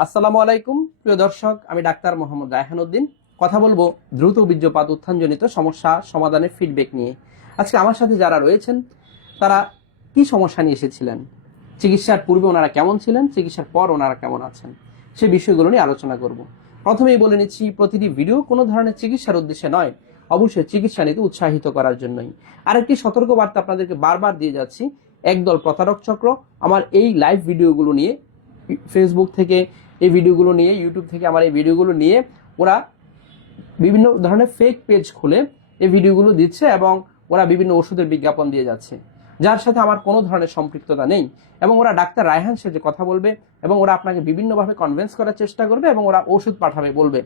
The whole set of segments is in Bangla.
আসসালামু আলাইকুম প্রিয় দর্শক, আমি ডাক্তার মোহাম্মদ রায়হান উদ্দিন। কথা বলবো দ্রুত বীর্যপাত উত্থানজনিত সমস্যা সমাধানের ফিডব্যাক নিয়ে। আজকে আমার সাথে যারা রয়েছেন তারা কি সমস্যা নিয়ে এসেছিলেন, চিকিৎসার পূর্বে ওনারা কেমন ছিলেন, চিকিৎসার পর ওনারা কেমন আছেন, সেই বিষয়গুলো নিয়ে আলোচনা করব। প্রথমেই বলে নিচ্ছি, প্রতিটি ভিডিও কোনো ধরনের চিকিৎসার উদ্দেশ্যে নয়, অবশ্যই চিকিৎসা নিতে উৎসাহিত করার জন্যই। আরেকটি সতর্ক বার্তা আপনাদেরকে বারবার দিয়ে যাচ্ছি, একদল প্রতারক চক্র আমার এই লাইভ ভিডিওগুলো নিয়ে, ফেসবুক থেকে এই ভিডিওগুলো নিয়ে, ইউটিউব থেকে আমার এই ভিডিওগুলো নিয়ে ওরা বিভিন্ন ধরনের ফেক পেজ খুলে এই ভিডিওগুলো দিচ্ছে এবং ওরা বিভিন্ন ওষুধের বিজ্ঞাপন দিয়ে যাচ্ছে, যার সাথে আমার কোনো ধরনের সম্পৃক্ততা নেই। এবং ওরা ডাক্তার রায়হান সেজে কথা বলবে এবং ওরা আপনাকে বিভিন্নভাবে কনভিন্স করার চেষ্টা করবে এবং ওরা ওষুধ পাঠাবে বলবে।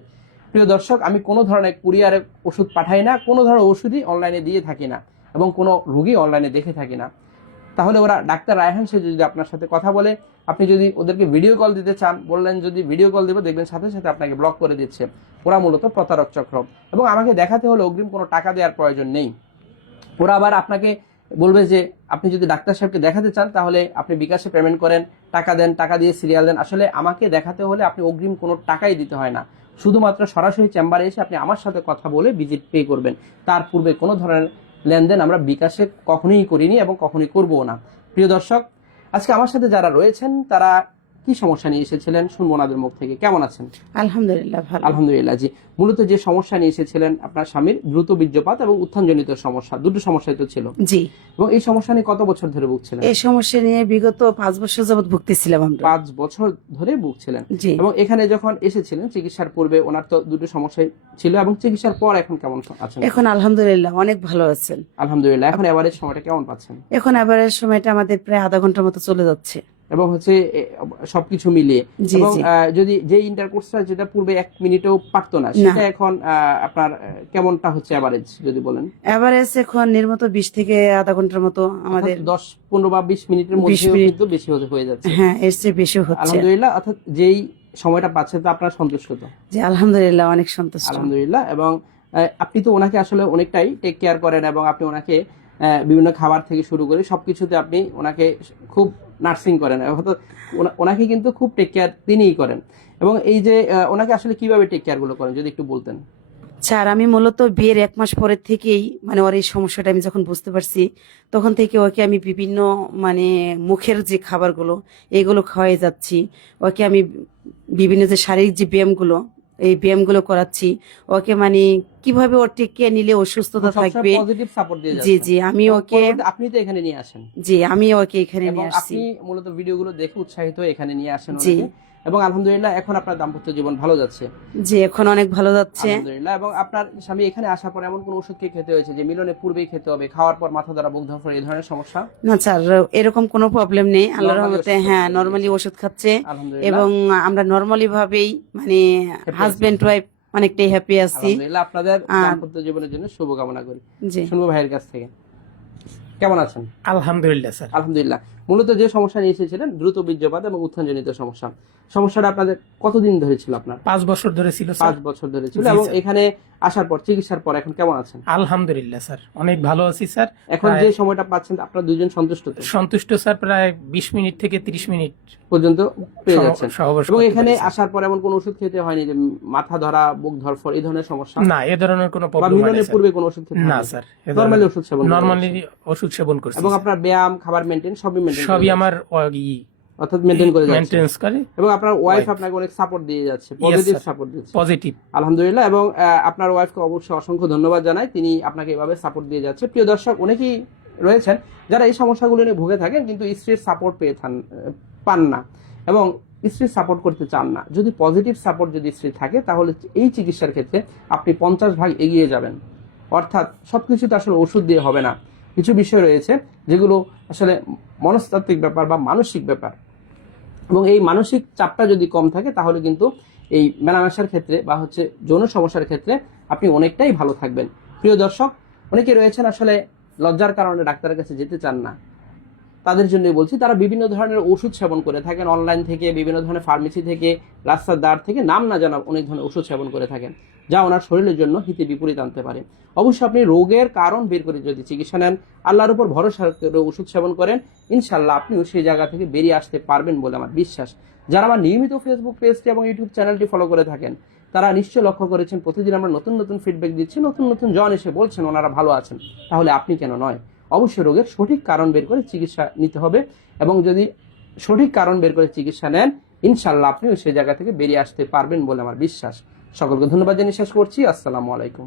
প্রিয় দর্শক, আমি কোনো ধরনের কুরিয়ারে ওষুধ পাঠাই না, কোনো ধরনের ওষুধই অনলাইনে দিয়ে থাকি না এবং কোনো রুগী অনলাইনে দেখে থাকি না। তাহলে ওরা ডাক্তার রায়হান সে যদি আপনার সাথে কথা বলে, আপনি যদি ওদেরকে ভিডিও কল দিতে চান, বললেন যদি ভিডিও কল দেবো, দেখবেন সাথে সাথে আপনাকে ব্লক করে দিচ্ছে। ওরা মূলত প্রতারক চক্র এবং আমাকে দেখাতে হলে অগ্রিম কোনো টাকা দেওয়ার প্রয়োজন নেই। ওরা আবার আপনাকে বলবে যে আপনি যদি ডাক্তার সাহেবকে দেখাতে চান তাহলে আপনি বিকাশে পেমেন্ট করেন, টাকা দেন, টাকা দিয়ে সিরিয়াল দেন। আসলে আমাকে দেখাতে হলে আপনি অগ্রিম কোনো টাকাই দিতে হয় না, শুধুমাত্র সরাসরি চেম্বারে এসে আপনি আমার সাথে কথা বলে ভিজিট পে করবেন। তার পূর্বে কোনো ধরনের লেনদেন আমরা বিকাশে কখনোই করিনি এবং কখনোই করবো না। প্রিয় দর্শক, আজকে আমার সাথে যারা রয়েছেন তারা কি সমস্যা নিয়ে এসেছিলেন শুনবো ওনাদের মুখ থেকে। কেমন আছেন? আলহামদুলিল্লাহ ভালো। আলহামদুলিল্লাহ। জি, মূলত যে সমস্যা নিয়ে এসেছিলেন আপনার স্বামীর দ্রুত বীর্যপাত এবং উত্থানজনিত সমস্যা, দুটো সমস্যাই তো ছিল। জি, এবং এই সমস্যা নিয়ে কত বছর ধরে ভুগছিলেন? এই সমস্যা নিয়ে বিগত 5 বছর যাবত ভুগতেছিলাম আমরা। 5 বছর ধরে ভুগছিলেন। জি, এবং এখানে যখন এসেছিলেন চিকিৎসার পূর্বে ওনার তো দুটো সমস্যাই ছিল, এবং চিকিৎসার পর এখন কেমন আছেন? এখন আলহামদুলিল্লাহ অনেক ভালো আছেন। আলহামদুলিল্লাহ। এখন এভারেজ সময়টা কেমন পাচ্ছেন? এখন এবারের সময়টা আমাদের প্রায় আধা ঘন্টার মতো চলে যাচ্ছে। এবং হচ্ছে সবকিছু মিলিয়ে, জি, এবং জি। যদি যে ইন্টারকোর্সটা যেটা পূর্বে 1 মিনিটেও পারতো না, সেটা এখন আপনার কেমনটা হচ্ছে এভারেজ যদি বলেন? এভারেজ এখন নির্মত 20 থেকে আধা ঘন্টার মতো আমাদের 10, 15 বা 20 মিনিটের মধ্যে মিনিট। কিন্তু বেশি হয়ে যাচ্ছে। হ্যাঁ, এর চেয়ে বেশি হচ্ছে। আলহামদুলিল্লাহ। অর্থাৎ যেই সময়টা পাচ্ছে তো আপনারা সন্তুষ্ট তো? জি, আলহামদুলিল্লাহ অনেক সন্তুষ্ট। আলহামদুলিল্লাহ। এবং আপনি তো ওনাকে আসলে অনেকটাই টেক কেয়ার করেন এবং আপনি ওনাকে বিভিন্ন খাবার থেকে শুরু করে সবকিছুতে আপনি ওনাকে খুব নার্সিং করেন, অর্থাৎ ওনাকে কিন্তু খুব টেক কেয়ার তিনিই করেন। এবং এই যে ওনাকে আসলে কিভাবে টেক কেয়ার গুলো করেন যদি একটু বলতেন। স্যার, আমি মূলত বিয়ের 1 মাস পরের থেকেই মানে ওর এই সমস্যাটা আমি যখন বুঝতে পারছি, তখন থেকে ওকে আমি বিভিন্ন মানে মুখের যে খাবারগুলো এগুলো খাওয়াই যাচ্ছি। ওকে আমি বিভিন্ন যে শারীরিক যে ব্যায়ামগুলো, এই ব্যায়ামগুলো করাচ্ছি। ওকে মানে কিভাবে ওর টেকে নিলে ও সুস্থতা থাকবে। পজিটিভ সাপোর্ট দিয়ে জি, যাচ্ছেন। জি, আমি এবং ওকে পরবর্তীতে আপনি তো এখানে নিয়ে আসেন। জি, আমি ওকে এখানে এবং নিয়ে আসছি। আপনি মূলত ভিডিওগুলো দেখে উৎসাহিত হয়ে এখানে নিয়ে আসেন জি, ওনাকে। এবং আলহামদুলিল্লাহ এখন আপনার দাম্পত্য জীবন ভালো যাচ্ছে। জি, এখন অনেক ভালো যাচ্ছে। আলহামদুলিল্লাহ। এবং আপনার স্বামী এখানে আসার পর এমন কোন ওষুধ কি খেতে হয়েছে যে মিলনের পূর্বেই খেতে হবে, খাওয়ার পর মাথা ধরা, বুক ধরফর, এই ধরনের সমস্যা? না স্যার, এরকম কোনো প্রবলেম নেই আল্লাহর নরমালি রহমতে। ওষুধ হ্যাঁ, খেতে নরমালি দিয়েছে? ওষুধ খাচ্ছে আলহামদুলিল্লাহ। এবং আমরা নরমালি ভাবেই মানে Happy আছি। হাজবেন্ড ওয়াইফ অনেকটাই হ্যাপি আছি। আলহামদুলিল্লাহ। আপনাদের আহ, দাম্পত্য জীবনের জন্য শুভকামনা করি। জি, শুনবো ভাইয়ের কাছ থেকে। কেমন আছেন? আলহামদুলিল্লাহ স্যার। আলহামদুলিল্লাহ। মূলত যে সমস্যা নিয়ে এসেছিলেন দ্রুত বীর্যপাত এবং উত্থানজনিত সমস্যা, সমস্যাটা আপনাদের কতদিন ধরে ছিল? আপনার 5 বছর ধরে ছিল 5 স্যার। বছর ধরে ছিল। জি, এবং স্যার। এখানে আসার পর চিকিৎসার পর এখন কেমন আছেন? আলহামদুলিল্লাহ স্যার, অনেক ভালো আছি স্যার। এখন যে সময়টা পাচ্ছেন আপনারা দুইজন সন্তুষ্ট তো? সন্তুষ্ট স্যার, প্রায় 20 মিনিট থেকে 30 মিনিট পর্যন্ত পেয়ে যাচ্ছেন। সহবাস এবং করতে এখানে পারি, স্যার। আসার পর এমন কোন ওষুধ খেতে হয়নি যে মাথা ধরা, বুক ধরফর, এই ধরনের সমস্যা? না, এ ধরনের কোনো বা প্রবলেম হয় না মিলনের স্যার। পূর্বে কোনো ওষুধ খেতে না হয়নি? স্যার, নরমালি ওষুধ সেবন করে নরমালি যাচ্ছেন। ওষুধ সেবন করছি এবং স্যার। আপনার ব্যায়াম, খাবার মেইনটেইন সবই মেইনটেইন সবই আমার অর্থাৎ মেইনটেইন করে যাচ্ছেন। মেইনটেনেন্স করে। এবং আপনার ওয়াইফ Wife। আপনাকে অনেক সাপোর্ট দিয়ে যাচ্ছে, Yes, পজিটিভ sir. সাপোর্ট দিচ্ছে। পজিটিভ। আলহামদুলিল্লাহ। এবং আপনার ওয়াইফকে অবশ্যই অসংখ্য ধন্যবাদ জানাই, তিনি আপনাকে এভাবে সাপোর্ট দিয়ে যাচ্ছে। প্রিয় দর্শক, অনেকেই রয়েছেন যারা এই সমস্যাগুলো নিয়ে ভুগে থাকেন কিন্তু স্ত্রীর সাপোর্ট পান না এবং স্ত্রীর সাপোর্ট করতে চান না। যদি পজিটিভ সাপোর্ট যদি স্ত্রী থাকে তাহলে এই চিকিৎসার ক্ষেত্রে আপনি 50 ভাগ এগিয়ে যাবেন। অর্থাৎ সবকিছুতে আসলে ওষুধ দিয়ে হবে না, কিছু বিষয় রয়েছে যেগুলো আসলে মনস্তাত্ত্বিক ব্যাপার বা মানসিক ব্যাপার। এবং এই মানসিক চাপটা যদি কম থাকে তাহলে কিন্তু এই মেলামেশার ক্ষেত্রে বা হচ্ছে যৌন সমস্যার ক্ষেত্রে আপনি অনেকটাই ভালো থাকবেন। প্রিয় দর্শক, অনেকে রয়েছেন আসলে লজ্জার কারণে ডাক্তারের কাছে যেতে চান না, তাদের জন্যই বলছি। তারা বিভিন্ন ধরনের ওষুধ সেবন করে থাকেন, অনলাইন থেকে, বিভিন্ন ধরনের ফার্মেসি থেকে, রাস্তার দ্বার থেকে, নাম না জানা অনেক ধরনের ওষুধ সেবন করে থাকেন। যা ওনার শরীরের জন্য হিতে বিপরীত আনতে পারে। অবশ্যই আপনি রোগের কারণ বের করে যদি চিকিৎসা নেন, আল্লাহর উপর ভরসা করে ওষুধ সেবন করেন, ইনশাল্লাহ আপনিও সেই জায়গা থেকে বেরিয়ে আসতে পারবেন বলে আমার বিশ্বাস। যারা আমার নিয়মিত ফেসবুক পেজটি এবং ইউটিউব চ্যানেলটি ফলো করে থাকেন তারা নিশ্চয় লক্ষ্য করেছেন প্রতিদিন আমরা নতুন নতুন ফিডব্যাক দিচ্ছি, নতুন নতুন জন এসে বলছেন ওনারা ভালো আছেন। তাহলে আপনি কেন নয়? অবশ্যই রোগের সঠিক কারণ বের করে চিকিৎসা নিতে হবে, এবং যদি সঠিক কারণ বের করে চিকিৎসা নেন ইনশাল্লাহ আপনিও সেই জায়গা থেকে বেরিয়ে আসতে পারবেন বলে আমার বিশ্বাস। সকলকে ধন্যবাদ জানিয়ে শেষ করছি। আসসালামু আলাইকুম।